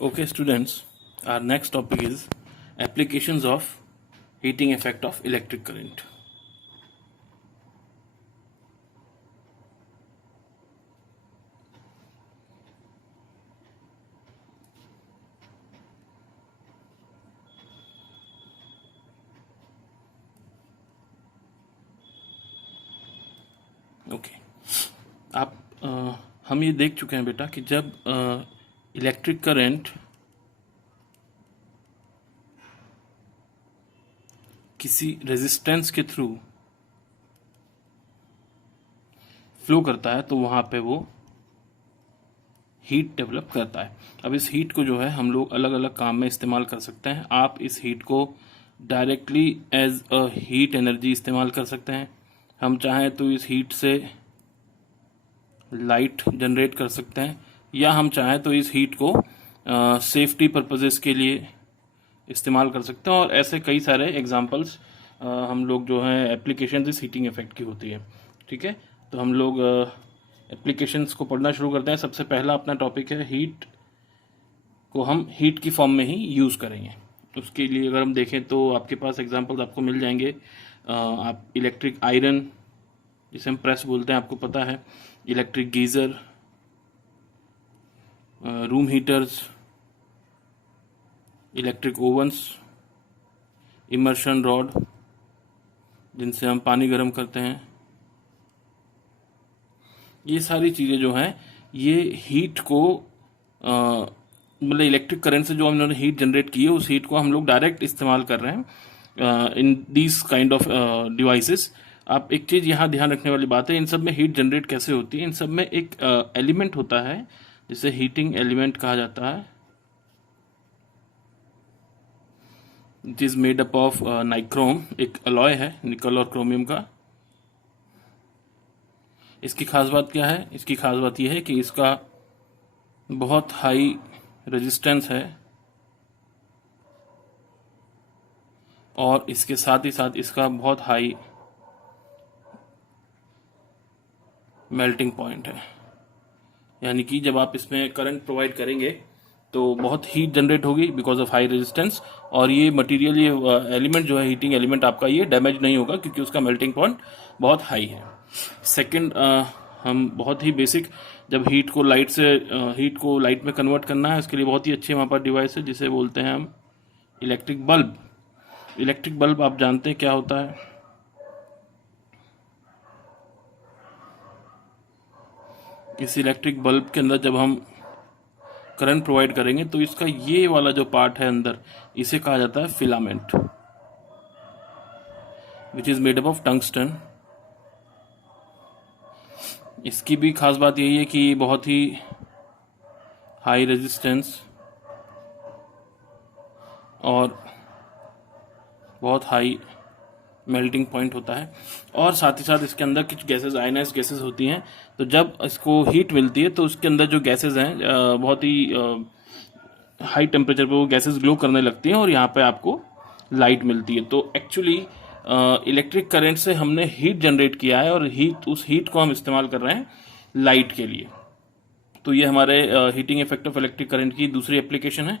Okay, students, our next topic is applications of heating effect of electric current. Okay आप हम ये देख चुके हैं बेटा कि जब इलेक्ट्रिक करंट किसी रेजिस्टेंस के थ्रू फ्लो करता है तो वहाँ पे वो हीट डेवलप करता है। अब इस हीट को जो है हम लोग अलग अलग काम में इस्तेमाल कर सकते हैं। आप इस हीट को directly as a heat energy इस्तेमाल कर सकते हैं। हम चाहें तो इस हीट से लाइट जनरेट कर सकते हैं, या हम चाहें तो इस हीट को सेफ्टी पर्पजेस के लिए इस्तेमाल कर सकते हैं। और ऐसे कई सारे एग्जांपल्स हम लोग जो हैं एप्लीकेशन इस हीटिंग इफेक्ट की होती है। ठीक है, तो हम लोग एप्लीकेशंस को पढ़ना शुरू करते हैं। सबसे पहला अपना टॉपिक है हीट को हम हीट की फॉर्म में ही यूज़ करेंगे। उसके लिए अगर हम देखें तो आपके पास एग्जांपल्स आपको मिल जाएंगे। आप इलेक्ट्रिक आयरन जिसे हम प्रेस बोलते हैं, आपको पता है, electric geyser, room heaters, electric ovens, immersion rod जिनसे हम पानी गर्म करते हैं। ये सारी चीज़ें जो हैं ये हीट को मतलब इलेक्ट्रिक करंट से जो हमने हीट जनरेट की है उस हीट को हम लोग डायरेक्ट इस्तेमाल कर रहे हैं in these kind of devices. आप एक चीज़ यहाँ ध्यान रखने वाली बात है, इन सब में हीट जनरेट कैसे होती है। इन सब में एक एलिमेंट होता है जिसे हीटिंग एलिमेंट कहा जाता है। It is made up of nichrome, एक अलॉय है निकल और क्रोमियम का। इसकी खास बात क्या है? इसकी खास बात यह है कि इसका बहुत हाई रेजिस्टेंस है और इसके साथ ही साथ इसका बहुत हाई मेल्टिंग पॉइंट है। यानी कि जब आप इसमें करंट प्रोवाइड करेंगे तो बहुत हीट जनरेट होगी बिकॉज ऑफ हाई रेजिस्टेंस, और ये मटेरियल, ये एलिमेंट जो है हीटिंग एलिमेंट आपका, ये डैमेज नहीं होगा क्योंकि उसका मेल्टिंग पॉइंट बहुत हाई है। सेकंड, हम बहुत ही बेसिक, जब हीट को लाइट में कन्वर्ट करना है उसके लिए बहुत ही अच्छी वहाँ पर डिवाइस है जिसे बोलते हैं हम इलेक्ट्रिक बल्ब। इलेक्ट्रिक बल्ब आप जानते हैं क्या होता है? इस इलेक्ट्रिक बल्ब के अंदर जब हम करंट प्रोवाइड करेंगे तो इसका ये वाला जो पार्ट है अंदर, इसे कहा जाता है filament, which is made up of tungsten. इसकी भी खास बात यही है कि बहुत ही हाई रेजिस्टेंस और बहुत हाई मेल्टिंग पॉइंट होता है। और साथ ही साथ इसके अंदर कुछ गैसेस, आयनाइज्ड गैसेस होती हैं। तो जब इसको हीट मिलती है तो उसके अंदर जो गैसेस हैं बहुत ही हाई टेम्परेचर पे वो गैसेस ग्लो करने लगती हैं और यहाँ पे आपको लाइट मिलती है। तो एक्चुअली इलेक्ट्रिक करंट से हमने हीट जनरेट किया है और उस हीट को हम इस्तेमाल कर रहे हैं लाइट के लिए। तो ये हमारे heating effect of electric current की दूसरी एप्लीकेशन है।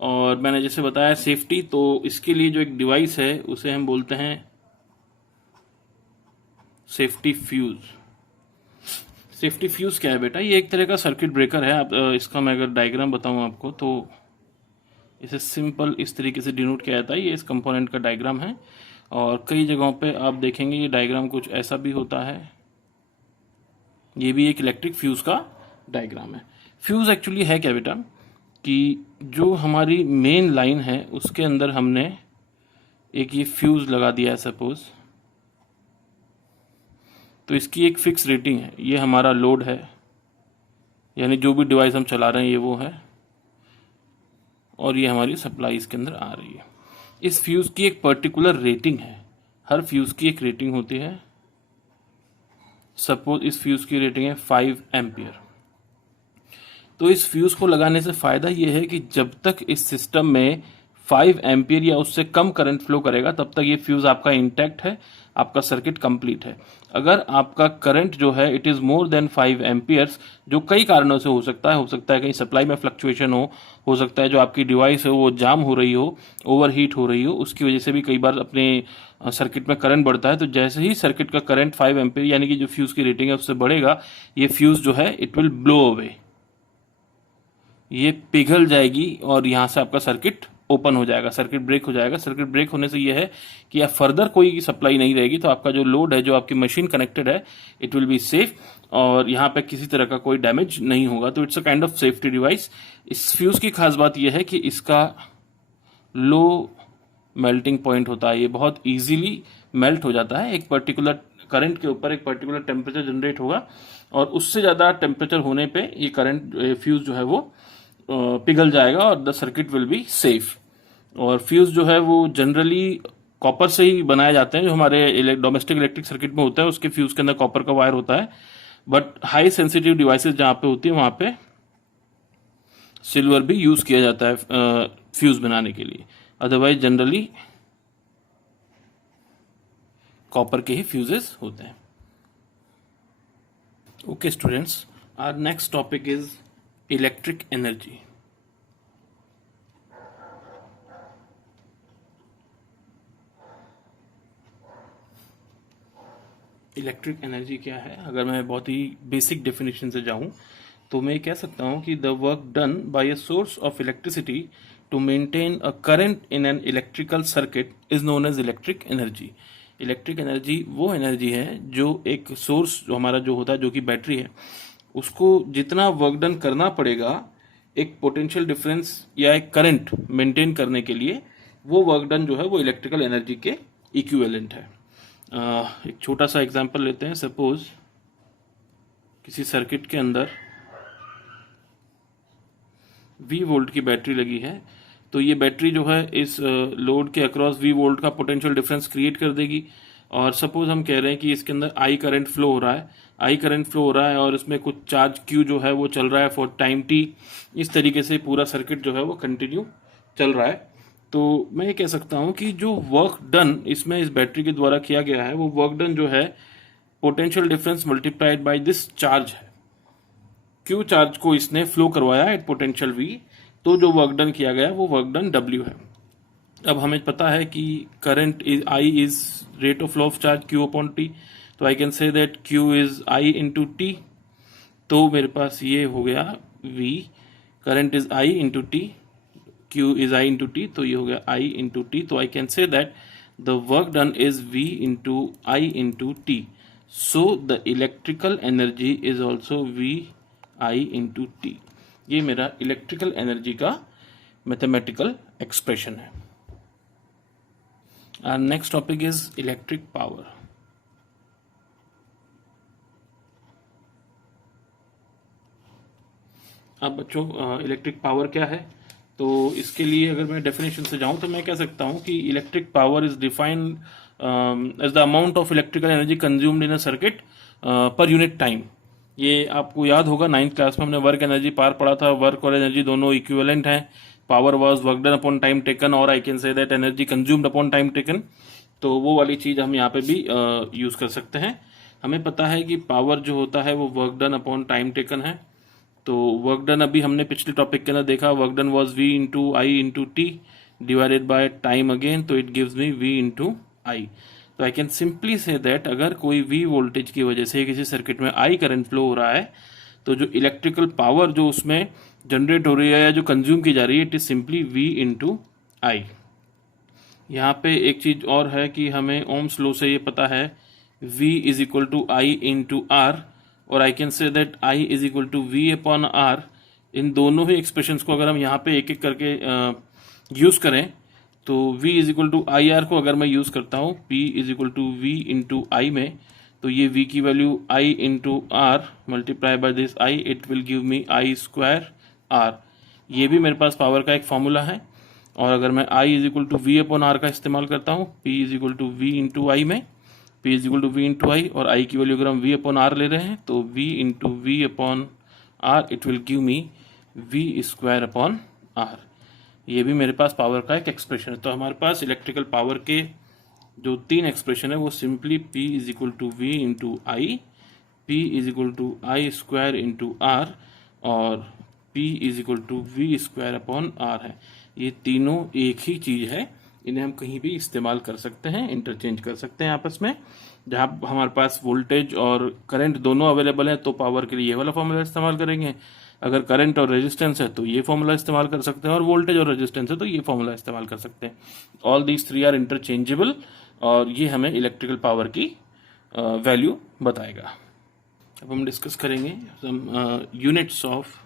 और मैंने जैसे बताया सेफ्टी, तो इसके लिए जो एक डिवाइस है उसे हम बोलते हैं सेफ्टी फ्यूज। सेफ्टी फ्यूज क्या है बेटा? ये एक तरह का सर्किट ब्रेकर है। आप इसका मैं अगर डायग्राम बताऊं आपको तो इसे सिंपल इस तरीके से डिनोट किया जाता है। ये इस कंपोनेंट का डायग्राम है और कई जगहों पे आप देखेंगे ये डायग्राम कुछ ऐसा भी होता है। ये भी एक इलेक्ट्रिक फ्यूज का डायग्राम है। फ्यूज एक्चुअली है क्या बेटा कि जो हमारी मेन लाइन है उसके अंदर हमने एक ये फ्यूज लगा दिया है सपोज, तो इसकी एक फिक्स रेटिंग है। ये हमारा लोड है, यानी जो भी डिवाइस हम चला रहे हैं ये वो है, और ये हमारी सप्लाई इसके अंदर आ रही है। इस फ्यूज की एक पर्टिकुलर रेटिंग है। हर फ्यूज की एक रेटिंग होती है। सपोज इस फ्यूज की रेटिंग है 5 एम्पियर। तो इस फ्यूज को लगाने से फायदा ये है कि जब तक इस सिस्टम में 5 एम्पियर या उससे कम करंट फ्लो करेगा तब तक ये फ्यूज आपका इंटैक्ट है। आपका सर्किट कंप्लीट है। अगर आपका करंट जो है it is more than 5 amperes, जो कई कारणों से हो सकता है कहीं सप्लाई में फ्लक्चुएशन हो सकता है जो आपकी डिवाइस है वो जाम हो रही हो, ओवरहीट हो रही हो, उसकी वजह से भी कई बार अपने सर्किट में करंट बढ़ता है। तो जैसे ही सर्किट का करंट 5 एम्पियर यानी कि जो फ्यूज की रेटिंग है उससे बढ़ेगा, ये फ्यूज जो है इट विल ब्लो अवे, ये पिघल जाएगी और यहां से आपका सर्किट ओपन हो जाएगा, सर्किट ब्रेक हो जाएगा। सर्किट ब्रेक होने से ये है कि अब फर्दर कोई सप्लाई नहीं रहेगी, तो आपका जो लोड है, जो आपकी मशीन कनेक्टेड है, इट विल बी सेफ और यहाँ पे किसी तरह का कोई डैमेज नहीं होगा। तो it's a kind of safety device. इस फ्यूज की खास बात यह है कि इसका लो मेल्टिंग पॉइंट होता है, ये बहुत इजीली मेल्ट हो जाता है। एक पर्टिकुलर करंट के ऊपर एक पर्टिकुलर टेम्परेचर जनरेट होगा और उससे ज़्यादा टेम्परेचर होने पे ये करंट फ्यूज जो है वो पिघल जाएगा और the circuit will be safe. और फ्यूज जो है वो जनरली कॉपर से ही बनाए जाते हैं, जो हमारे डोमेस्टिक इलेक्ट्रिक सर्किट में होता है उसके फ्यूज के अंदर कॉपर का वायर होता है। बट हाई सेंसिटिव डिवाइसेस जहाँ पे होती है वहाँ पे सिल्वर भी यूज किया जाता है फ्यूज बनाने के लिए, अदरवाइज जनरली कॉपर के ही फ्यूजेस होते हैं। Okay students, our next topic is electric energy. Electric energy क्या है? अगर मैं बहुत ही बेसिक डेफिनेशन से जाऊं तो मैं कह सकता हूं कि the work done by a source of electricity to maintain a current in an electrical circuit is known as electric energy. Electric energy वो एनर्जी है जो एक सोर्स जो हमारा जो होता है, जो कि बैटरी है, उसको जितना वर्क डन करना पड़ेगा एक पोटेंशियल डिफरेंस या एक करंट मेंटेन करने के लिए, वो वर्क डन जो है वो इलेक्ट्रिकल एनर्जी के इक्विवेलेंट है। एक छोटा सा एग्जांपल लेते हैं। सपोज किसी सर्किट के अंदर V वोल्ट की बैटरी लगी है, तो ये बैटरी जो है इस लोड के अक्रॉस V वोल्ट का पोटेंशियल डिफरेंस क्रिएट कर देगी। और सपोज हम कह रहे हैं कि इसके अंदर I करंट फ्लो हो रहा है, I करंट फ्लो हो रहा है और इसमें कुछ चार्ज Q जो है वो चल रहा है फॉर टाइम T। इस तरीके से पूरा सर्किट जो है वो कंटिन्यू चल रहा है। तो मैं ये कह सकता हूं कि जो वर्क डन इसमें इस बैटरी के द्वारा किया गया है, वो वर्क डन जो है potential difference multiplied by this charge है। क्यू चार्ज को इसने फ्लो करवाया एट पोटेंशियल V, तो जो वर्क डन किया गया वो वर्क डन W है। अब हमें पता है कि current is I is rate of flow of charge Q upon T, तो I can say that Q is I into T। तो मेरे पास ये हो गया V, current is I into T, Q is I into T, तो ये हो गया I into T। तो I can say that the work done is V into I into T, so the electrical energy is also V I into T। ये मेरा electrical energy का mathematical expression है। Our next topic is electric power। अब बच्चों electric power क्या है? तो इसके लिए अगर मैं डेफिनेशन से जाऊं तो मैं कह सकता हूं कि electric power is defined as the amount of electrical energy consumed in a circuit per unit time. ये आपको याद होगा 9th क्लास में हमने वर्क एनर्जी पार पढ़ा था। वर्क और एनर्जी दोनों इक्विवेलेंट हैं। Power was work done upon time taken और I can say that energy consumed upon time taken. तो वो वाली चीज हम यहाँ पे भी यूज कर सकते हैं। हमें पता है कि पावर जो होता है वो work done upon time taken है। तो वर्क डन अभी हमने पिछले टॉपिक के अंदर देखा, work done was V into I into T divided by time again, तो it gives me V into I. तो I can simply say that अगर कोई V वोल्टेज की वजह से किसी सर्किट में I करंट फ्लो हो रहा है, तो जो इलेक्ट्रिकल पावर जो उसमें जनरेट हो रही है या जो कंज्यूम की जा रही है, it is simply V into I. यहाँ पे एक चीज और है कि हमें ओम्स लॉ से ये पता है V is equal to I into R, और I can say that I is equal to V upon R. इन दोनों ही एक्सप्रेशंस को अगर हम यहाँ पे एक एक करके यूज करें, तो V is equal to I R को अगर मैं यूज करता हूँ P is equal to V into I में, तो ये V की value I into R multiply by this I, it will give me I square R. ये भी मेरे पास पावर का एक फॉर्मूला है। और अगर मैं I is equal to V upon R का इस्तेमाल करता हूँ P is equal to V into I में, P is equal to V into I, और I की वैल्यू अगर हम V अपॉन आर ले रहे हैं तो V into V upon R, it will give me V square upon R. ये भी मेरे पास पावर का एक एक्सप्रेशन है। तो हमारे पास इलेक्ट्रिकल पावर के जो 3 एक्सप्रेशन है वो simply P is equal to V into I, P is equal to I square into R और P is equal to V square upon R है। ये तीनों एक ही चीज है, इन्हें हम कहीं भी इस्तेमाल कर सकते हैं, इंटरचेंज कर सकते हैं आपस में। जहां हमारे पास वोल्टेज और करंट दोनों अवेलेबल है तो पावर के लिए ये वाला फॉर्मूला इस्तेमाल करेंगे, अगर करंट और रेजिस्टेंस है तो ये फॉर्मूला इस्तेमाल कर सकते हैं, और वोल्टेज और रेजिस्टेंस है तो ये फॉर्मूला इस्तेमाल कर सकते हैं। All these three are interchangeable और ये हमें इलेक्ट्रिकल पावर की वैल्यू बताएगा। अब हम डिस्कस करेंगे units of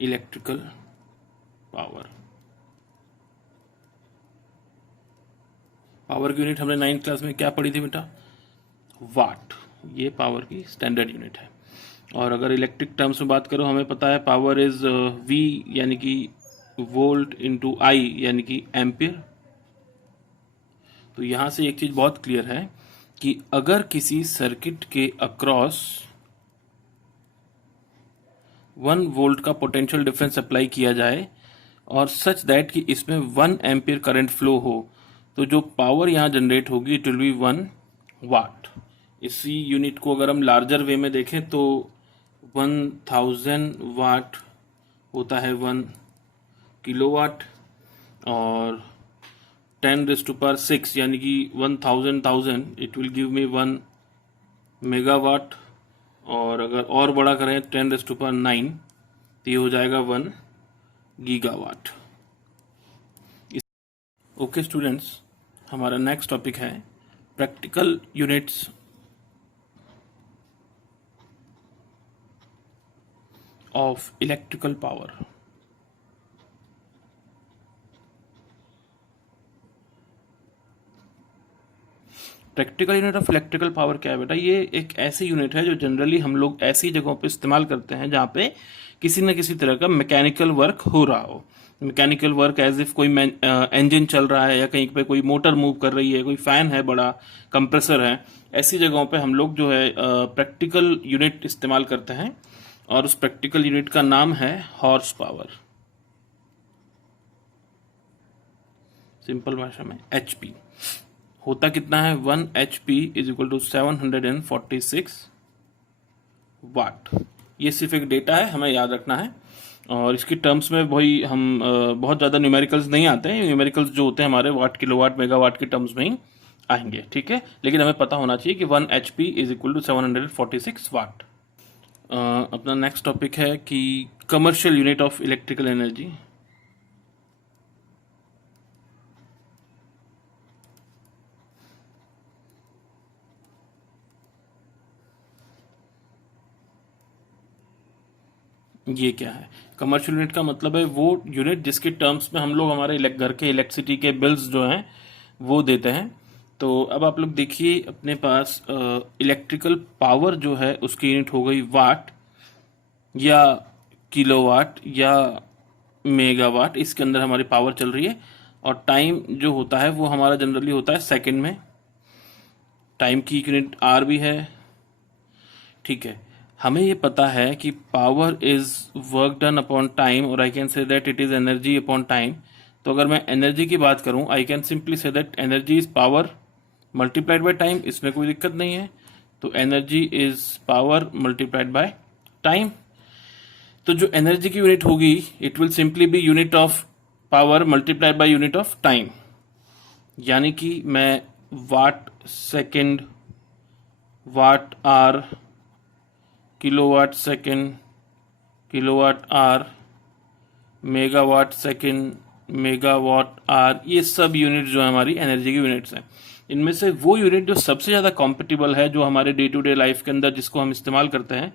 electrical power. Power की यूनिट हमने 9th क्लास में क्या पढ़ी थी बेटा? वाट। ये पावर की स्टैंडर्ड यूनिट है। और अगर इलेक्ट्रिक टर्म्स में बात करो, हमें पता है पावर इज वी यानी कि वोल्ट इंटू आई यानी कि एम्पियर। तो यहां से एक चीज बहुत क्लियर है कि अगर किसी सर्किट के अक्रॉस 1 वोल्ट का पोटेंशियल डिफरेंस अप्लाई किया जाए और सच दैट कि इसमें 1 एम्पियर करंट फ्लो हो, तो जो पावर यहां जनरेट होगी इट विल बी 1 वाट। इसी यूनिट को अगर हम लार्जर वे में देखें तो 1000 वाट होता है 1 किलोवाट, और 10⁻⁶ यानी कि 1000 it will give me 1 megawatt, और अगर और बड़ा करें 10⁹ तो ये हो जाएगा 1 गीगावाट। ओके स्टूडेंट्स, हमारा नेक्स्ट टॉपिक है practical units of electrical power. Practical unit of electrical power क्या है बेटा? ये एक ऐसी यूनिट है जो जनरली हम लोग ऐसी जगहों पे इस्तेमाल करते हैं जहां पे किसी न किसी तरह का मैकेनिकल वर्क हो रहा हो। मैकेनिकल वर्क एज इफ कोई इंजन चल रहा है या कहीं पे कोई मोटर मूव कर रही है, कोई फैन है, बड़ा कंप्रेसर है, ऐसी जगहों पे हम लोग जो है प्रैक्टिकल यूनिट इस्तेमाल करते हैं, और उस प्रैक्टिकल यूनिट का नाम है हॉर्स पावर। सिंपल भाषा में HP। होता कितना है? 1 HP इज इक्वल टू 746 वाट। ये सिर्फ एक डेटा है, हमें याद रखना है, और इसकी टर्म्स में वही हम बहुत ज़्यादा न्यूमेरिकल्स नहीं आते हैं। न्यूमेरिकल्स जो होते हैं हमारे वाट, किलोवाट, मेगावाट की टर्म्स में ही आएंगे, ठीक है। लेकिन हमें पता होना चाहिए कि 1 HP इज इक्वल टू 746 वाट। अपना नेक्स्ट टॉपिक है कि commercial unit of electrical energy. ये क्या है? कमर्शियल यूनिट का मतलब है वो यूनिट जिसके टर्म्स में हम लोग हमारे घर के इलेक्ट्रिसिटी के बिल्स जो हैं वो देते हैं। तो अब आप लोग देखिए, अपने पास इलेक्ट्रिकल पावर जो है उसकी यूनिट हो गई वाट या किलोवाट या मेगावाट। इसके अंदर हमारी पावर चल रही है, और टाइम जो होता है वो हमारा जनरली होता है सेकंड में। टाइम की यूनिट आर भी है, ठीक है। हमें ये पता है कि power is work done upon time, और I can say that it is energy upon time. तो अगर मैं एनर्जी की बात करूं, I can simply say that energy is power multiplied by time. इसमें कोई दिक्कत नहीं है। तो energy is power multiplied by time. तो जो एनर्जी की यूनिट होगी it will simply be unit of power multiplied by unit of time. यानी कि मैं watt second, watt hour, kilowatt second, kilowatt hour, megawatt second, megawatt hour, ये सब unit जो है हमारी एनर्जी की यूनिट्स हैं। इनमें से वो यूनिट जो सबसे ज़्यादा कॉम्पिटिबल है, जो हमारे डे टू डे लाइफ के अंदर जिसको हम इस्तेमाल करते हैं,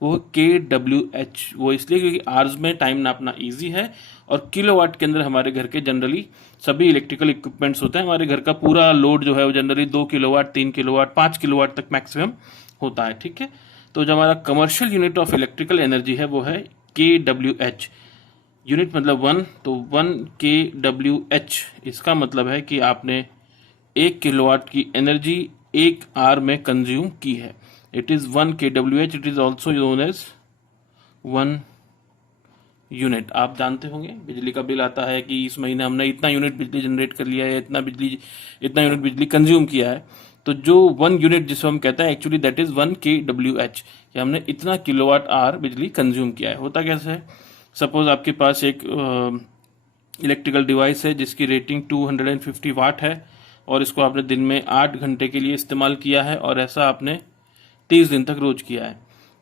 वो kWh। वो इसलिए क्योंकि आवर्स में टाइम नापना इजी है, और किलोवाट के अंदर हमारे घर के जनरली सभी इलेक्ट्रिकल इक्विपमेंट्स होते हैं। हमारे घर का पूरा लोड जो है वो जनरली 2 किलोवाट, 3 किलोवाट, 5 किलोवाट तक मैक्सिमम होता है, ठीक है। तो जो हमारा commercial unit of electrical energy है वो है kWh। यूनिट मतलब 1, तो 1 kWh इसका मतलब है कि आपने 1 किलोवाट की एनर्जी 1 आवर में कंज्यूम की है। It is 1 kWh। It is also known as 1 unit. आप जानते होंगे बिजली का बिल आता है कि इस महीने हमने इतना यूनिट बिजली जनरेट कर लिया है, इतना यूनिट बिजली कंज्यूम किया है। तो जो 1 यूनिट जिसको हम कहते हैं एक्चुअली दैट इज 1 kWh, कि हमने इतना किलोवाट आवर बिजली कंज्यूम किया है। होता कैसे है, सपोज आपके पास एक इलेक्ट्रिकल डिवाइस है जिसकी रेटिंग 250 वाट है और इसको आपने दिन में 8 घंटे के लिए इस्तेमाल किया है और ऐसा आपने 30 दिन तक रोज किया है।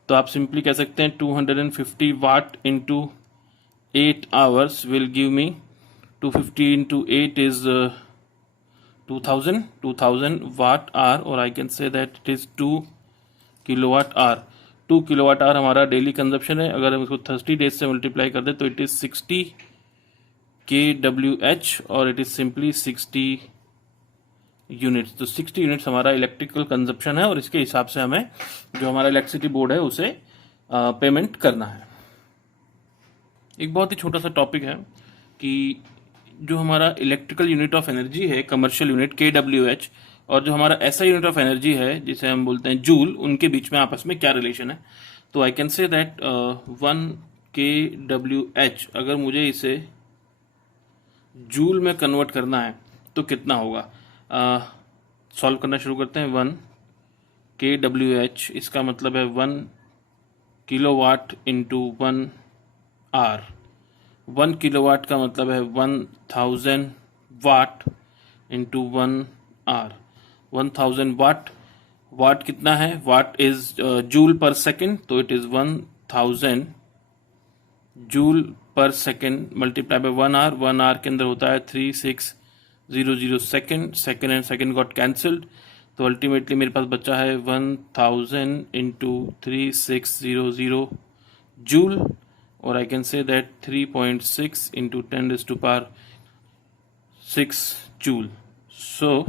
तो आप सिंपली कह सकते हैं 250 watt into 8 hours will give me 250 into 8 is 2000 watt hour, और I can say that it is 2 kilowatt hour. 2 kilowatt hour हमारा डेली कंजप्शन है। अगर हम इसको 30 डेज से मल्टीप्लाई कर दें तो इट इज 60 kWh और इट इज सिंपली 60 यूनिट्स। तो 60 यूनिट्स हमारा इलेक्ट्रिकल कंजप्शन है और इसके हिसाब से हमें जो हमारा इलेक्ट्रिसिटी बोर्ड है उसे पेमेंट करना है। एक बहुत ही छोटा सा टॉपिक है कि जो हमारा इलेक्ट्रिकल यूनिट ऑफ एनर्जी है, कमर्शियल यूनिट kWh, और जो हमारा ऐसा यूनिट ऑफ एनर्जी है जिसे हम बोलते हैं जूल, उनके बीच में आपस में क्या रिलेशन है। तो I can say that 1 kWh, अगर मुझे इसे जूल में कन्वर्ट करना है तो कितना होगा। सॉल्व करना शुरू करते हैं। 1 kWh, इसका मतलब है 1 किलोवाट इंटू 1 आवर। 1 किलोवाट का मतलब है 1000 वाट इंटू 1 आवर। 1000 वाट, वाट कितना है, watt is joule per second, तो it is 1000 joule per second multiply by 1 hour. 1 hour के अंदर होता है 3600 second, second and second got cancelled, तो अल्टीमेटली मेरे पास बचा है 1000 इंटू 3600 जूल, और I can say that 3.6 into 10⁻6 joule. So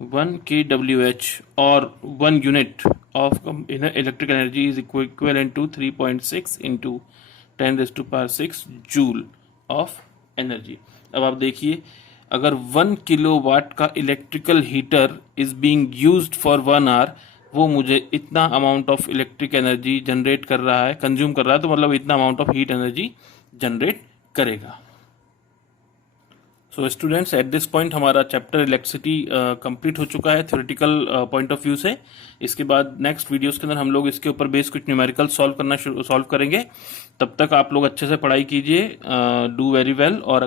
1 kWh और 1 unit of electric energy is equivalent to 3.6 into 10⁻6 joule of energy. अब आप देखिए, अगर 1 किलोवाट का electrical heater is being used for 1 hour, वो मुझे इतना amount of electric energy generate कर रहा है, कंज्यूम कर रहा है, तो मतलब इतना amount of heat energy generate करेगा। So students, at this point हमारा चैप्टर इलेक्ट्रिसिटी कंप्लीट हो चुका है थ्योरेटिकल पॉइंट ऑफ व्यू से। इसके बाद नेक्स्ट वीडियोस के अंदर हम लोग इसके ऊपर बेस कुछ न्यूमेरिकल सॉल्व करेंगे। तब तक आप लोग अच्छे से पढ़ाई कीजिए, डू वेरी वेल। और